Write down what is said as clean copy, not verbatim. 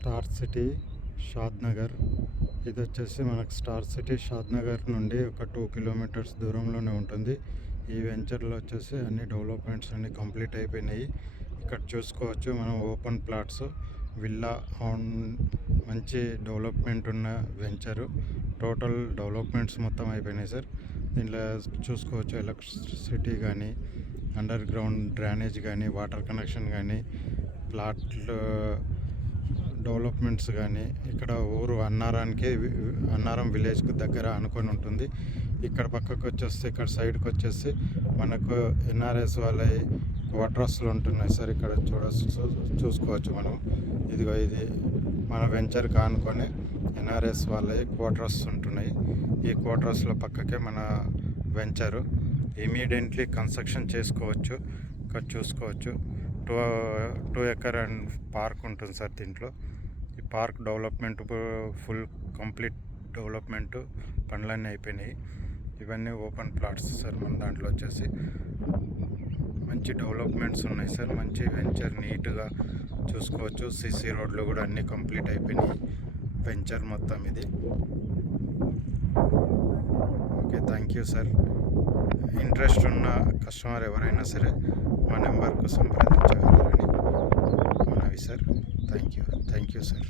Star city Shadnagar. ఇది వచ్చేసి మనకు స్టార్ సిటీ షాద్నగర్ నుండి ఒక 2 కిలోమీటర్స్ దూరంలోనే ఉంటుంది. ఈ వెంచర్లో వచ్చేసి అన్ని డెవలప్మెంట్స్ అన్నీ కంప్లీట్ అయిపోయినాయి. ఇక్కడ చూసుకోవచ్చు మనం ఓపెన్ ప్లాట్స్, విల్లా ఆన్ మంచి డెవలప్మెంట్ ఉన్న వెంచరు. టోటల్ డెవలప్మెంట్స్ మొత్తం అయిపోయినాయి సార్. దీంట్లో చూసుకోవచ్చు ఎలక్ట్రిసిటీ కానీ, అండర్ గ్రౌండ్ డ్రైనేజ్ కానీ, వాటర్ కనెక్షన్ కానీ, ప్లాట్లు డెవలప్మెంట్స్ కానీ. ఇక్కడ ఊరు అన్నారం విలేజ్కి దగ్గర అనుకొని ఉంటుంది. ఇక్కడ పక్కకు వచ్చేస్తే ఇక్కడ సైడ్కి వచ్చేసి మనకు ఎన్ఆర్ఎస్ వాళ్ళ క్వార్టర్స్లు ఉంటున్నాయి సార్. ఇక్కడ చూసుకోవచ్చు మనం. ఇదిగో ఇది మన వెంచర్ కానుకొని ఎన్ఆర్ఎస్ వాళ్ళ క్వార్టర్స్ ఉంటున్నాయి. ఈ క్వార్టర్స్లో పక్కకే మన వెంచరు. ఇమీడియట్లీ కన్స్ట్రక్షన్ చేసుకోవచ్చు. ఇక్కడ చూసుకోవచ్చు 2 ఎకర్ అండ్ పార్క్ ఉంటుంది సార్. దీంట్లో ఈ park development full complete development పనులన్నీ అయిపోయినాయి. ఇవన్నీ ఓపెన్ ప్లాట్స్ సార్. మన దాంట్లో వచ్చేసి మంచి డెవలప్మెంట్స్ ఉన్నాయి సార్. మంచి వెంచర్ నీట్గా చూసుకోవచ్చు. సిసి రోడ్లు కూడా అన్నీ కంప్లీట్ అయిపోయినాయి. వెంచర్ మొత్తం ఇది. Okay, thank you sir. Interest ఉన్న కస్టమర్ ఎవరైనా సరే మా నెంబర్కు సంప్రదించగలరని మనవి సార్. Thank you sir.